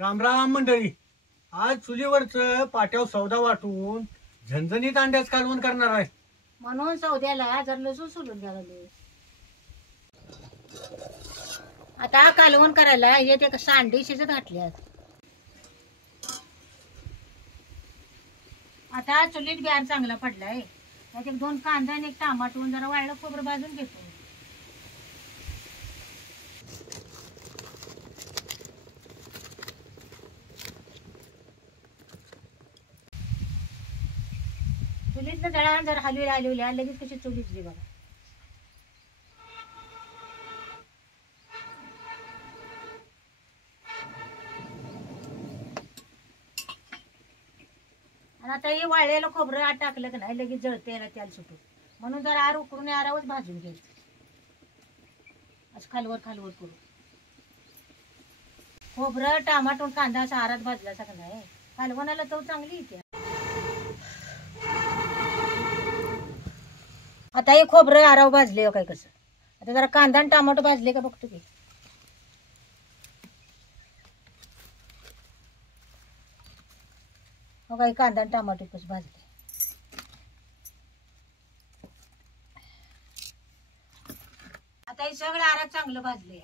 राम राम मंडळी. आज चुलीवरच पाट्याव सौदा वाटून झणझणीत अंड्याच कालवण करणार आहे. म्हणून सौद्याला जर लसूण सोलून द्यावं. आता कालवण करायला हे ते सांडी शिजत घातल्यात. आता चुलीत गॅस चांगला पडलाय. त्यात एक 2 कांदा आणि 1 टमाटो जरा वाळलं खोबरं भाजून घेतो. चुलीतलं जळा जर हलवल्या लगेच कशी चुलीतली बघा. आणि आता हे वाळलेलं खोबरं आत टाकलं की नाही लगेच जळते याला तेल सुटू. म्हणून जर आर उकरून आरावच भाजून घ्यायचं. असं खालवर करू. खोबरं टमाटो कांदा असा आरात भाजला का नाही कालवणाला तो चांगली येते. आता हे खोबरं आराव भाजले काय कसं. आता जरा कांदा आणि टमाटो भाजले का बघतो की. हो काही कांदा आणि टमाटो कसं भाजले. आता हे सगळं आरात चांगलं भाजले.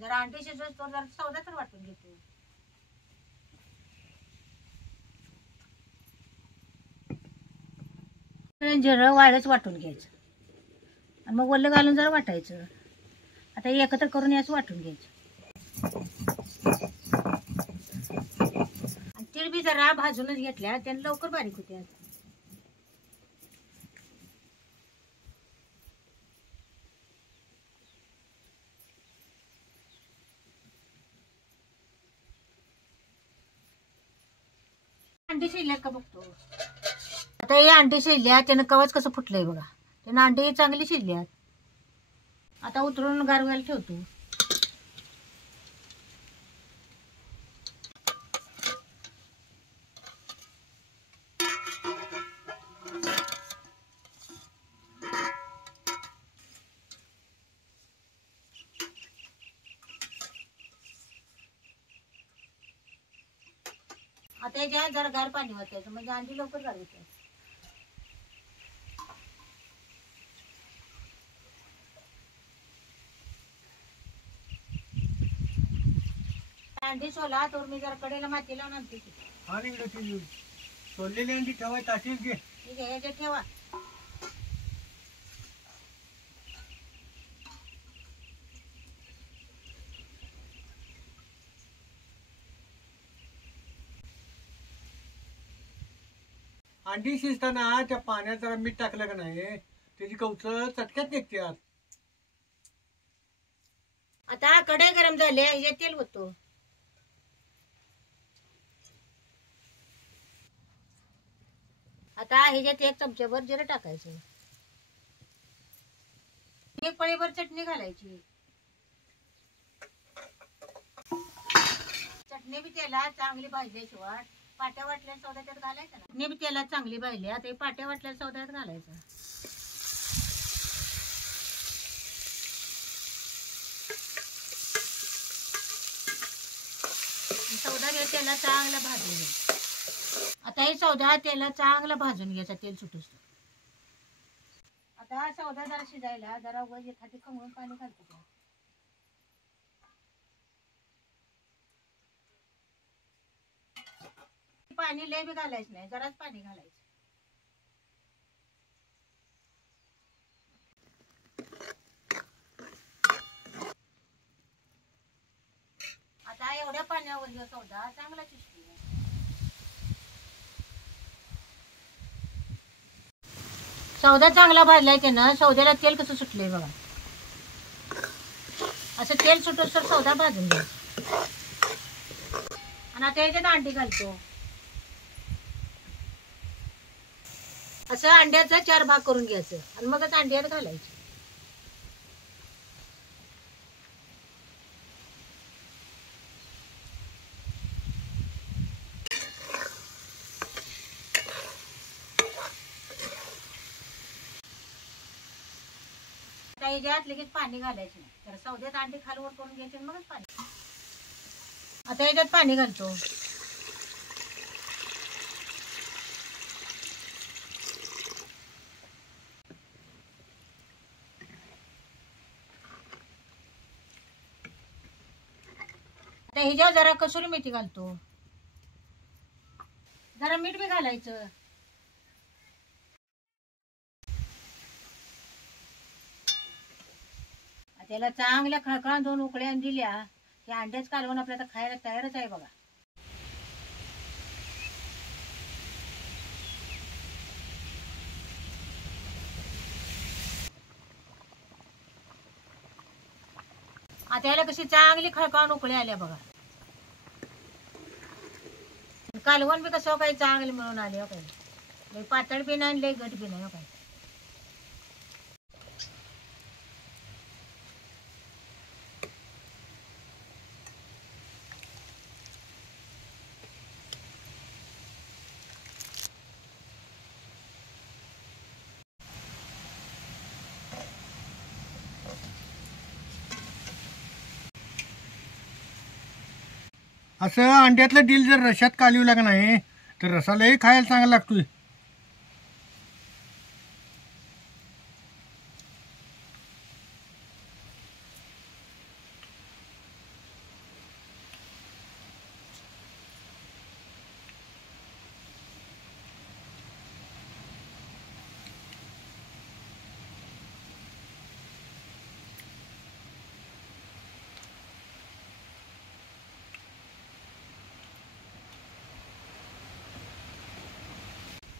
जरा अंडी शिजवतो तो जरा सौदा तर वाटून घेतो. जिरं वाळच वाटून घ्यायचं आणि मग वल्ल घालून जरा वाटायचं. आता हे एकत्र करून याच वाटून घ्यायचं. आणि तीळ बी जरा भाजूनच घेतल्या त्याने लवकर बारीक होते. अंडी शिजल्यात का बघतो. आता हे अंडी शिजल्या त्यानं कवच कसं फुटलंय बघा. त्यानं अंडी चांगली शिजल्यात. आता उतरून गारव्याला ठेवतो. आता याच्यात जरा गार पाणी वाचायचं म्हणजे अंडी लवकर गार होते. अंडी सोला तर मी जरा कडेला माती लावून आणते. आणि ती सोललेली अंडी ठेवायची ताटीत घे. ठीक आहे याच्यात ठेवा. अंडी शिजताना त्या पाण्यात जरा मीठ टाकलं का नाही त्याची कवच चटक्यात निघतात. आता कढई गरम झाली हे तेल होतो. आता ह्याच्यात 1 चमचाभर जिरं टाकायचं. 1 पळीभर चटणी घालायची. चटणी बी तेलात चांगली भाजल्याशिवाय पाट्या वाटल्या सौदा त्यात घालायचं ना. चटणी बी तेलात चांगली भाजली. आता पाट्या वाटल्या सौद्यात घालायचं. सौदा घ्या तेलात चांगला भाजून घ्यायचा. आता हे सौदा तेलात चांगला भाजून घ्यायचा तेल सुटूस. आता हा सौदा जरा शिजायला जरा उगाच एखादी खवळून पाणी घालतो. पाणी लय बी घालायचं नाही जराच पाणी घालायचं. आता एवढ्या पाण्यावर हे सौदा चांगला शिजतो. सौदा चांगला भाजलाय त्यानं सौद्याला तेल कसं सुटलंय बघा. असं तेल सुटूस तर सौदा भाजून घ्या. आणि आता याच्यात अंडी घालतो. असं अंड्याचा 4 भाग करून घ्यायचं आणि मगच अंड्यात घालायचं. याच्यात लगेच पाणी घालायचं नाही. तर सौद्यात अंडी खालवर करून घ्यायचे मगच पाणी. आता याच्यात पाणी घालतो. आता ह्याच्यावर जरा कसुरी मेथी घालतो. जरा मीठ बी घालायचं. त्याला चांगल्या खळखळान 2 उकळ्या दिल्या की अंड्याच कालवण आपल्याला खायला तयारच आहे बघा. आता याला कशी चांगली खळखळान उकळी आल्या बघा. कालवण बी कसं काही चांगले मिळून आले हो काही. लय पातळ बी नाही लय घट बी नाही हो काही. असं अंड्यातलं डील जर रश्यात कालवला का नाही तर रसालाही खायला चांगला लागतोय.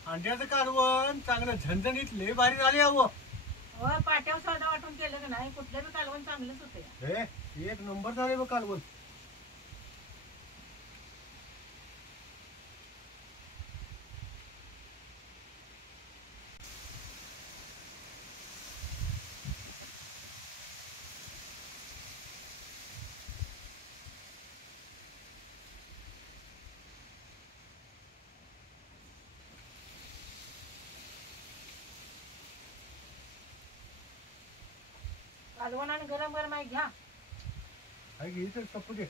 अंड्याचं कालवण चांगलं झणझणीत लय भारी झाले हवं. हो पाट्यावर सौदा वाटून केलं की नाही कुठलं बी कालवण चांगलंच होतं. हे एक नंबर झाले बघ कालवण. कालवण आणि गरम गरम आहे घ्या. घे तर सपू दे.